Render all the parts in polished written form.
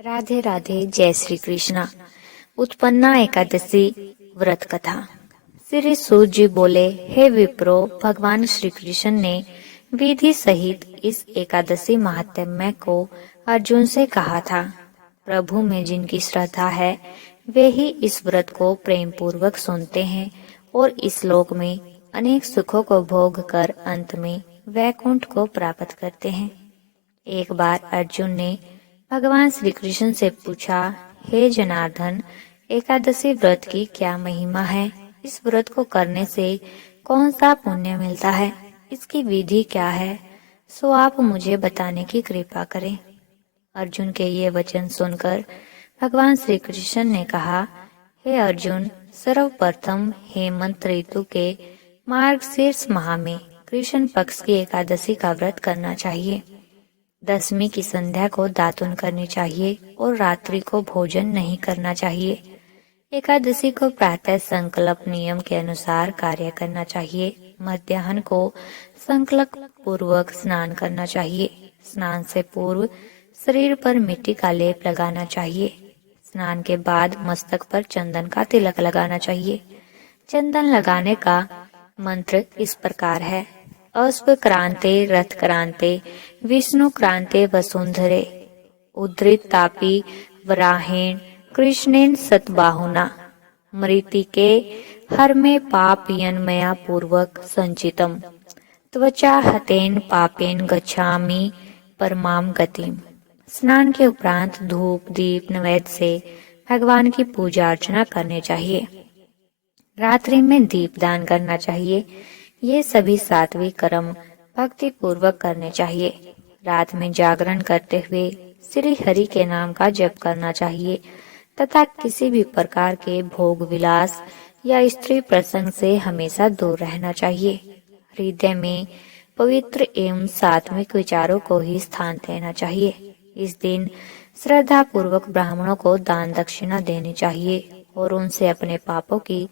राधे राधे। जय श्री कृष्णा। उत्पन्ना एकादशी व्रत कथा। श्री सूत जी बोले, हे विप्रो, भगवान श्री कृष्ण ने विधि सहित इस एकादशी महात्म्य को अर्जुन से कहा था। प्रभु में जिनकी श्रद्धा है वे ही इस व्रत को प्रेम पूर्वक सुनते हैं और इस लोक में अनेक सुखों को भोग कर अंत में वैकुंठ को प्राप्त करते हैं। एक बार अर्जुन ने भगवान श्री कृष्ण से पूछा, हे जनार्दन, एकादशी व्रत की क्या महिमा है? इस व्रत को करने से कौन सा पुण्य मिलता है? इसकी विधि क्या है? सो आप मुझे बताने की कृपा करें। अर्जुन के ये वचन सुनकर भगवान श्री कृष्ण ने कहा, हे अर्जुन, सर्वप्रथम हेमंत ऋतु के मार्गशीर्ष माह में कृष्ण पक्ष की एकादशी का व्रत करना चाहिए। दशमी की संध्या को दातुन करनी चाहिए और रात्रि को भोजन नहीं करना चाहिए। एकादशी को प्रातः संकल्प नियम के अनुसार कार्य करना चाहिए। मध्याह्न को संकल्प पूर्वक स्नान करना चाहिए। स्नान से पूर्व शरीर पर मिट्टी का लेप लगाना चाहिए। स्नान के बाद मस्तक पर चंदन का तिलक लगाना चाहिए। चंदन लगाने का मंत्र इस प्रकार है, अश्व क्रांते रथ क्रांते विष्णु क्रांते वसुंधरे उद्धृत तापी वराहेण कृष्णेन सतबाहुना मृतिके हर में पापयन मया पूर्वक संचितम त्वचा हतेन पापेन गच्छामि परमाम गतिम। स्नान के उपरांत धूप दीप नैवेद्य से भगवान की पूजा अर्चना करनी चाहिए। रात्रि में दीपदान करना चाहिए। ये सभी सात्विक कर्म भक्ति पूर्वक करने चाहिए। रात में जागरण करते हुए श्री हरि के नाम का जप करना चाहिए तथा किसी भी प्रकार के भोग विलास या स्त्री प्रसंग से हमेशा दूर रहना चाहिए। हृदय में पवित्र एवं सात्विक विचारों को ही स्थान देना चाहिए। इस दिन श्रद्धा पूर्वक ब्राह्मणों को दान दक्षिणा देनी चाहिए और उनसे अपने पापों की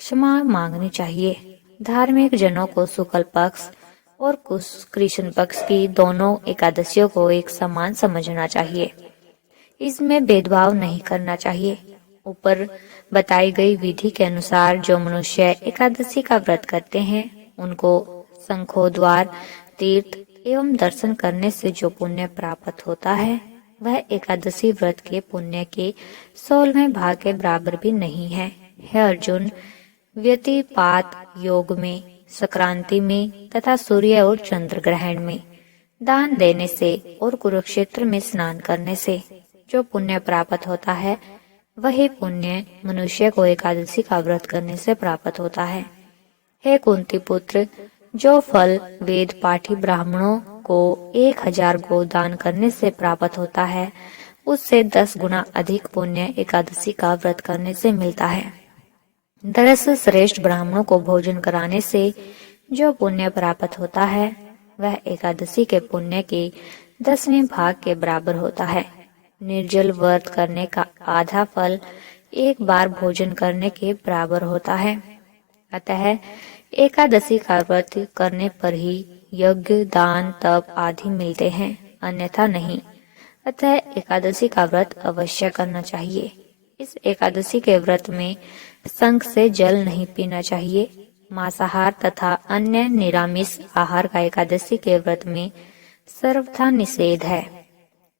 क्षमा मांगनी चाहिए। धार्मिक जनों को शुक्ल पक्ष और कृष्ण पक्ष की दोनों एकादशियों को एक समान समझना चाहिए। इसमें भेदभाव नहीं करना चाहिए। ऊपर बताई गई विधि के अनुसार जो मनुष्य एकादशी का व्रत करते हैं उनको शंखोद्वार तीर्थ एवं दर्शन करने से जो पुण्य प्राप्त होता है वह एकादशी व्रत के पुण्य के 16वें भाग के बराबर भी नहीं है। हे अर्जुन, व्यतिपात योग में, संक्रांति में तथा सूर्य और चंद्र ग्रहण में दान देने से और कुरुक्षेत्र में स्नान करने से जो पुण्य प्राप्त होता है वही पुण्य मनुष्य को एकादशी का व्रत करने से प्राप्त होता है। हे कुंती पुत्र, जो फल वेद पाठी ब्राह्मणों को 1000 गोदान करने से प्राप्त होता है उससे 10 गुना अधिक पुण्य एकादशी का व्रत करने से मिलता है। 10 श्रेष्ठ ब्राह्मणों को भोजन कराने से जो पुण्य प्राप्त होता है वह एकादशी के पुण्य के 10वें भाग के बराबर होता है। निर्जल व्रत करने का आधा फल एक बार भोजन करने के बराबर होता है। अतः एकादशी का व्रत करने पर ही यज्ञ दान तप आदि मिलते हैं, अन्यथा नहीं। अतः एकादशी का व्रत अवश्य करना चाहिए। इस एकादशी के व्रत में शंख से जल नहीं पीना चाहिए। मांसाहार तथा अन्य निरामिष आहार का एकादशी के व्रत में सर्वथा निषेध है।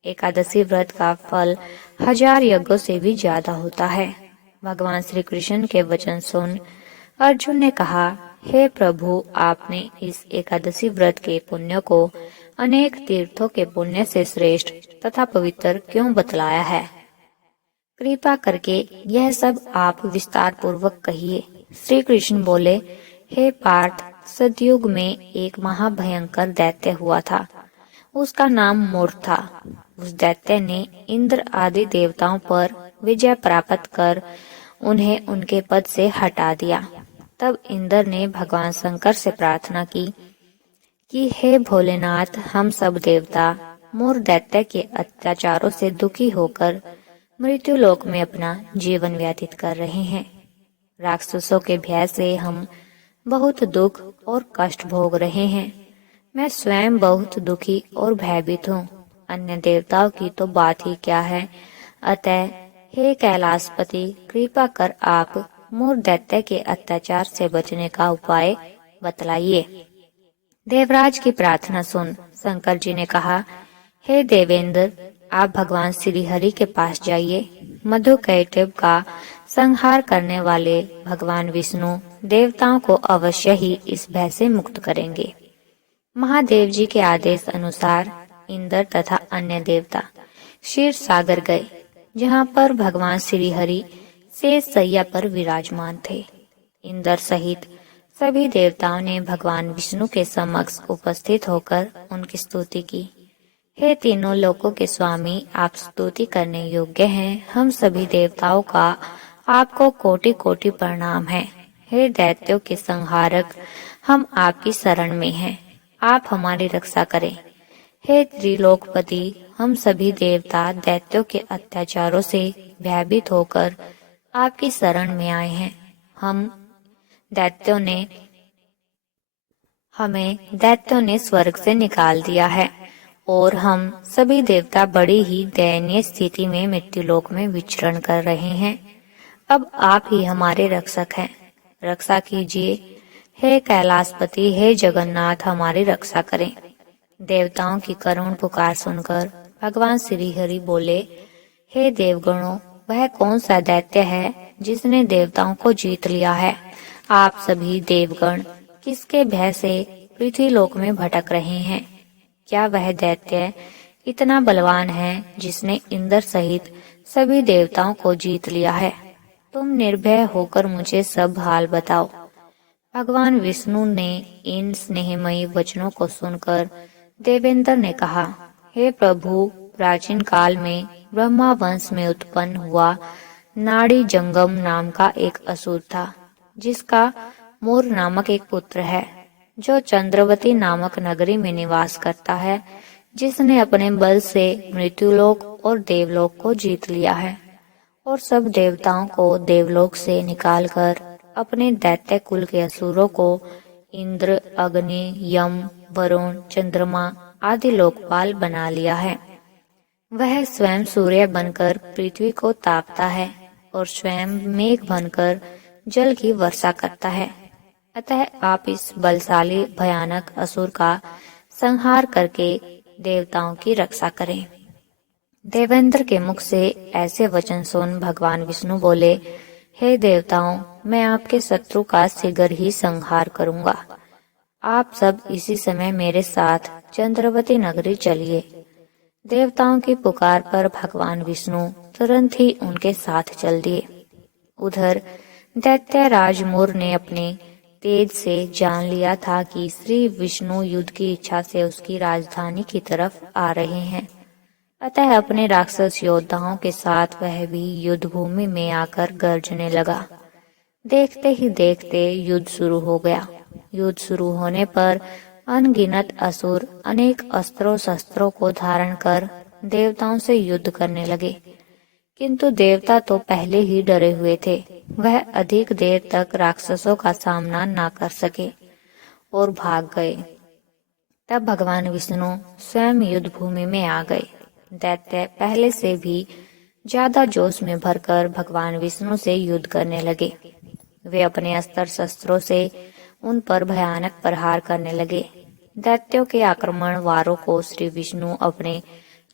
एकादशी व्रत का फल 1000 यज्ञों से भी ज्यादा होता है। भगवान श्री कृष्ण के वचन सुन अर्जुन ने कहा, हे प्रभु, आपने इस एकादशी व्रत के पुण्य को अनेक तीर्थों के पुण्य से श्रेष्ठ तथा पवित्र क्यों बतलाया है? कृपा करके यह सब आप विस्तार पूर्वक कहिए। श्री कृष्ण बोले, हे पार्थ, सतयुग में एक महाभयंकर दैत्य हुआ था। उसका नाम मूर्ख था। उस दैत्य ने इंद्र आदि देवताओं पर विजय प्राप्त कर उन्हें उनके पद से हटा दिया। तब इंद्र ने भगवान शंकर से प्रार्थना की कि हे भोलेनाथ, हम सब देवता मूर्ख दैत्य के अत्याचारों से दुखी होकर मृत्यु लोक में अपना जीवन व्यतीत कर रहे हैं। राक्षसों के भय से हम बहुत दुख और कष्ट भोग रहे हैं। मैं स्वयं बहुत दुखी और भयभीत हूँ। अन्य देवताओं की तो बात ही क्या है। अतः हे कैलाशपति, कृपा कर आप मूर दैत्य के अत्याचार से बचने का उपाय बतलाइए। देवराज की प्रार्थना सुन शंकर जी ने कहा, हे देवेंद्र, आप भगवान श्री हरि के पास जाइए। मधुकैटभ का संहार करने वाले भगवान विष्णु देवताओं को अवश्य ही इस भय से मुक्त करेंगे। महादेव जी के आदेश अनुसार इंद्र तथा अन्य देवता क्षीर सागर गए, जहाँ पर भगवान श्री हरि शेष सैया पर विराजमान थे। इंद्र सहित सभी देवताओं ने भगवान विष्णु के समक्ष उपस्थित होकर उनकी स्तुति की। हे तीनों लोकों के स्वामी, आप स्तुति करने योग्य हैं। हम सभी देवताओं का आपको कोटि कोटि प्रणाम है। हे दैत्यों के संहारक, हम आपकी शरण में हैं। आप हमारी रक्षा करें। हे त्रिलोकपति, हम सभी देवता दैत्यों के अत्याचारों से भयभीत होकर आपकी शरण में आए हैं। हमें दैत्यों ने स्वर्ग से निकाल दिया है और हम सभी देवता बड़ी ही दयनीय स्थिति में मृत्युलोक में विचरण कर रहे हैं। अब आप ही हमारे रक्षक हैं, रक्षा कीजिए। हे कैलाशपति, हे जगन्नाथ, हमारी रक्षा करें। देवताओं की करुण पुकार सुनकर भगवान श्री हरि बोले, हे देवगणों, वह कौन सा दैत्य है जिसने देवताओं को जीत लिया है? आप सभी देवगण किसके भय से पृथ्वीलोक में भटक रहे हैं? क्या वह दैत्य इतना बलवान है जिसने इंद्र सहित सभी देवताओं को जीत लिया है? तुम निर्भय होकर मुझे सब हाल बताओ। भगवान विष्णु ने इन स्नेहमयी वचनों को सुनकर देवेंद्र ने कहा, हे प्रभु, प्राचीन काल में ब्रह्मा वंश में उत्पन्न हुआ नाड़ी जंगम नाम का एक असुर था, जिसका मूर नामक एक पुत्र है, जो चंद्रवती नामक नगरी में निवास करता है, जिसने अपने बल से मृत्युलोक और देवलोक को जीत लिया है और सब देवताओं को देवलोक से निकालकर अपने दैत्य कुल के असुरों को इंद्र, अग्नि, यम, वरुण, चंद्रमा आदि लोकपाल बना लिया है। वह स्वयं सूर्य बनकर पृथ्वी को तापता है और स्वयं मेघ बनकर जल की वर्षा करता है। अतः आप इस बलशाली भयानक असुर का संहार करके देवताओं की रक्षा करें। देवेंद्र के मुख से ऐसे वचन सुन भगवान विष्णु बोले, हे देवताओं, मैं आपके शत्रु का शीघ्र ही संहार करूंगा। आप सब इसी समय मेरे साथ चंद्रवती नगरी चलिए। देवताओं की पुकार पर भगवान विष्णु तुरंत ही उनके साथ चल दिए। उधर दैत्य राज मूर ने अपने तेज से जान लिया था कि श्री विष्णु युद्ध की इच्छा से उसकी राजधानी की तरफ आ रहे हैं। अतः अपने राक्षस योद्धाओं के साथ वह भी युद्ध भूमि में आकर गर्जने लगा। देखते ही देखते युद्ध शुरू हो गया। युद्ध शुरू होने पर अनगिनत असुर अनेक अस्त्रों शस्त्रों को धारण कर देवताओं से युद्ध करने लगे, किंतु देवता तो पहले ही डरे हुए थे। वह अधिक देर तक राक्षसों का सामना न कर सके और भाग गए। तब भगवान विष्णु स्वयं युद्ध भूमि में आ गए। दैत्य पहले से भी ज्यादा जोश में भरकर भगवान विष्णु से युद्ध करने लगे। वे अपने अस्त्र शस्त्रों से उन पर भयानक प्रहार करने लगे। दैत्यों के आक्रमण वारों को श्री विष्णु अपने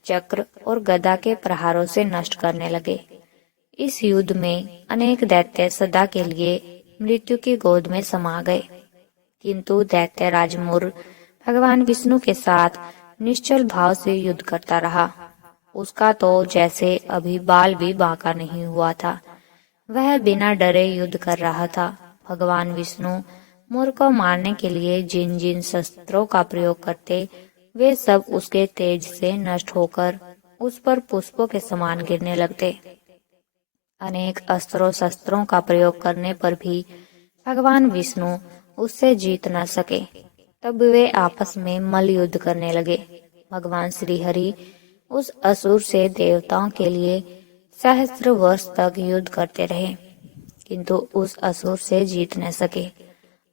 चक्र और गदा के प्रहारों से नष्ट करने लगे। इस युद्ध में अनेक दैत्य सदा के लिए मृत्यु की गोद में समा गए, किंतु दैत्य राजमूर भगवान विष्णु के साथ निश्चल भाव से युद्ध करता रहा। उसका तो जैसे अभी बाल भी बांका नहीं हुआ था। वह बिना डरे युद्ध कर रहा था। भगवान विष्णु मूर को मारने के लिए जिन जिन शस्त्रों का प्रयोग करते, वे सब उसके तेज से नष्ट होकर उस पर पुष्पों के समान गिरने लगते। अनेक अस्त्रों शस्त्रों का प्रयोग करने पर भी भगवान विष्णु उससे जीत न सके। तब वे आपस में मल्ल युद्ध करने लगे। भगवान श्री हरि उस असुर से देवताओं के लिए सहस्त्र वर्ष तक युद्ध करते रहे, किंतु उस असुर से जीत न सके।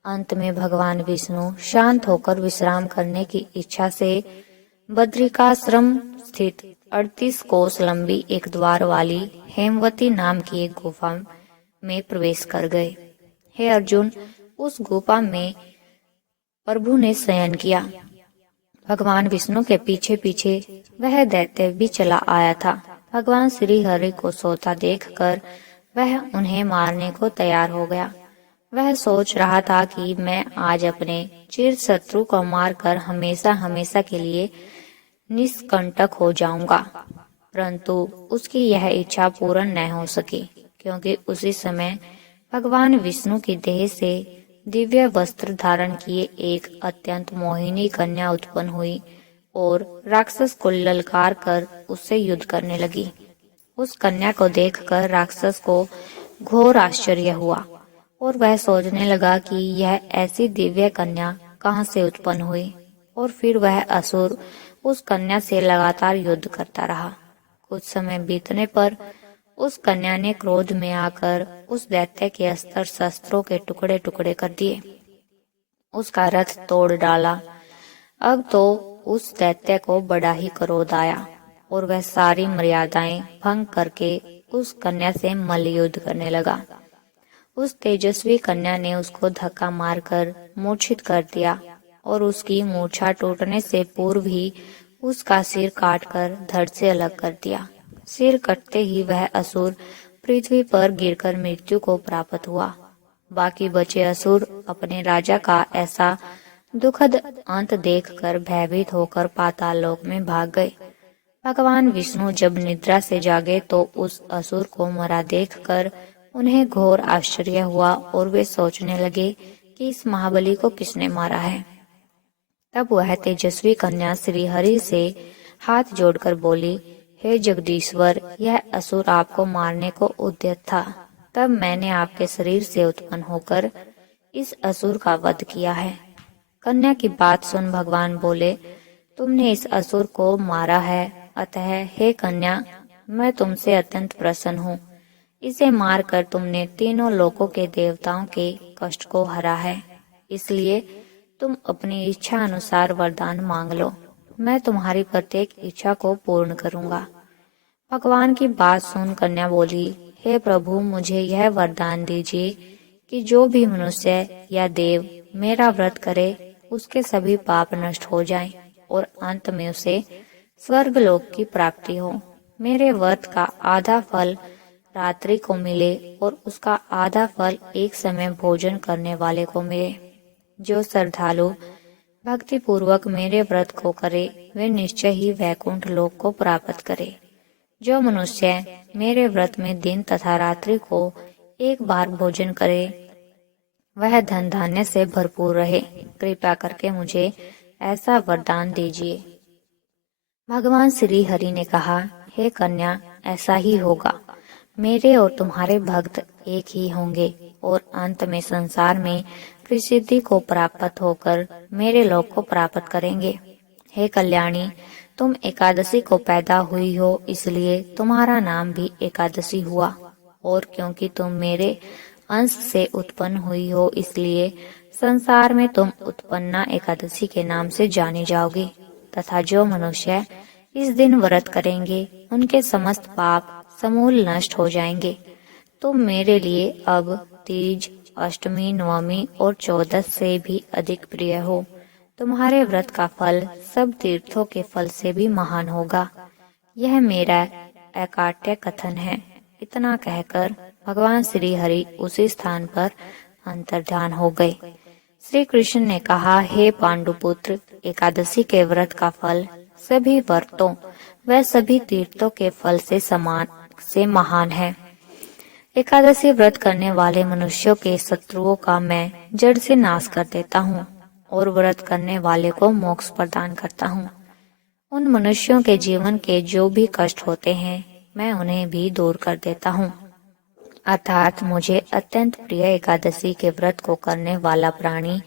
अंत में भगवान विष्णु शांत होकर विश्राम करने की इच्छा से बद्रिकाश्रम स्थित 38 कोस लंबी एक द्वार वाली हेमवती नाम की एक गुफा में प्रवेश कर गए। हे अर्जुन, उस गुफा में प्रभु ने शयन किया। भगवान विष्णु के पीछे पीछे वह दैत्य भी चला आया था। भगवान श्री हरि को सोता देखकर वह उन्हें मारने को तैयार हो गया। वह सोच रहा था कि मैं आज अपने चिर शत्रु को मारकर हमेशा हमेशा के लिए निष्कंटक हो जाऊंगा, परंतु उसकी यह इच्छा पूर्ण न हो सकी, क्योंकि उसी समय भगवान विष्णु की देह से दिव्य वस्त्र धारण किए एक अत्यंत मोहिनी कन्या उत्पन्न हुई और राक्षस को ललकार कर उससे युद्ध करने लगी। उस कन्या को देखकर राक्षस को घोर आश्चर्य हुआ और वह सोचने लगा कि यह ऐसी दिव्य कन्या कहाँ से उत्पन्न हुई, और फिर वह असुर उस कन्या से लगातार युद्ध करता रहा। कुछ समय बीतने पर उस कन्या ने क्रोध में आकर उस दैत्य के अस्त्र शस्त्रों के टुकड़े टुकड़े कर दिए, उसका रथ तोड़ डाला। अब तो उस दैत्य को बड़ा ही क्रोध आया और वह सारी मर्यादाएं भंग करके उस कन्या से मल्ल युद्ध करने लगा। उस तेजस्वी कन्या ने उसको धक्का मारकर मूर्छित कर दिया और उसकी मूर्छा टूटने से पूर्व ही उसका सिर काटकर धड़ से अलग कर दिया। सिर कटते ही वह असुर पृथ्वी पर गिरकर मृत्यु को प्राप्त हुआ। बाकी बचे असुर अपने राजा का ऐसा दुखद अंत देखकर भयभीत होकर पाताल लोक में भाग गए। भगवान विष्णु जब निद्रा से जागे तो उस असुर को मरा देखकर उन्हें घोर आश्चर्य हुआ और वे सोचने लगे कि इस महाबली को किसने मारा है। तब वह तेजस्वी कन्या श्री हरि से हाथ जोड़कर बोली, हे जगदीश्वर, यह असुर आपको मारने को उद्यत था, तब मैंने आपके शरीर से उत्पन्न होकर इस असुर का वध किया है। कन्या की बात सुन भगवान बोले, तुमने इस असुर को मारा है, अतः हे कन्या, मैं तुमसे अत्यंत प्रसन्न हूँ। इसे मारकर तुमने तीनों लोकों के देवताओं के कष्ट को हरा है, इसलिए तुम अपनी इच्छा अनुसार वरदान मांग लो, मैं तुम्हारी प्रत्येक इच्छा को पूर्ण करूंगा। भगवान की बात सुन कन्या बोली, हे प्रभु, मुझे यह वरदान दीजिए कि जो भी मनुष्य या देव मेरा व्रत करे उसके सभी पाप नष्ट हो जाएं और अंत में उसे स्वर्ग लोक की प्राप्ति हो। मेरे व्रत का आधा फल रात्रि को मिले और उसका आधा फल एक समय भोजन करने वाले को मिले। जो श्रद्धालु भक्ति पूर्वक मेरे व्रत को करे वे निश्चय ही वैकुंठ लोक को प्राप्त करे। जो मनुष्य मेरे व्रत में दिन तथा रात्रि को एक बार भोजन करे वह धन धान्य से भरपूर रहे। कृपया करके मुझे ऐसा वरदान दीजिए। भगवान श्री हरि ने कहा, हे कन्या, ऐसा ही होगा। मेरे और तुम्हारे भक्त एक ही होंगे और अंत में संसार में प्रसिद्धि को प्राप्त होकर मेरे लोक को प्राप्त करेंगे। हे कल्याणी, तुम एकादशी को पैदा हुई हो, इसलिए तुम्हारा नाम भी एकादशी हुआ, और क्योंकि तुम मेरे अंश से उत्पन्न हुई हो, इसलिए संसार में तुम उत्पन्ना एकादशी के नाम से जानी जाओगी। तथा जो मनुष्य इस दिन व्रत करेंगे उनके समस्त पाप समूल नष्ट हो जाएंगे। तुम मेरे लिए अब तीज, अष्टमी, नवमी और 14 से भी अधिक प्रिय हो। तुम्हारे व्रत का फल सब तीर्थों के फल से भी महान होगा। यह मेरा अकाट्य कथन है। इतना कहकर भगवान श्री हरि उसी स्थान पर अंतर्ध्यान हो गए। श्री कृष्ण ने कहा, हे पांडुपुत्र, एकादशी के व्रत का फल सभी व्रतों व सभी तीर्थों के फल से महान है। एकादशी व्रत करने वाले मनुष्यों के शत्रुओं का मैं जड़ से नाश कर देता हूँ और व्रत करने वाले को मोक्ष प्रदान करता हूँ। उन मनुष्यों के जीवन के जो भी कष्ट होते हैं मैं उन्हें भी दूर कर देता हूँ। अर्थात मुझे अत्यंत प्रिय एकादशी के व्रत को करने वाला प्राणी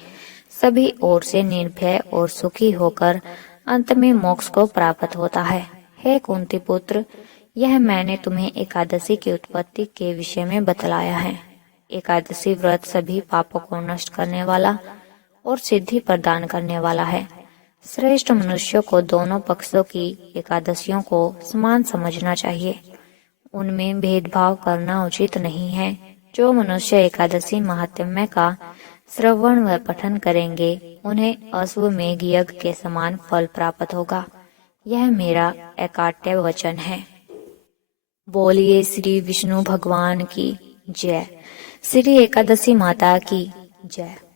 सभी ओर से निर्भय और सुखी होकर अंत में मोक्ष को प्राप्त होता है। हे कुंती पुत्र, यह मैंने तुम्हें एकादशी की उत्पत्ति के विषय में बतलाया है। एकादशी व्रत सभी पापों को नष्ट करने वाला और सिद्धि प्रदान करने वाला है। श्रेष्ठ मनुष्यों को दोनों पक्षों की एकादशियों को समान समझना चाहिए। उनमें भेदभाव करना उचित नहीं है। जो मनुष्य एकादशी महात्म्य का श्रवण व पठन करेंगे उन्हें अश्वमेध यज्ञ के समान फल प्राप्त होगा। यह मेरा एकाट्य वचन है। बोलिए श्री विष्णु भगवान की जय। श्री एकादशी माता की जय।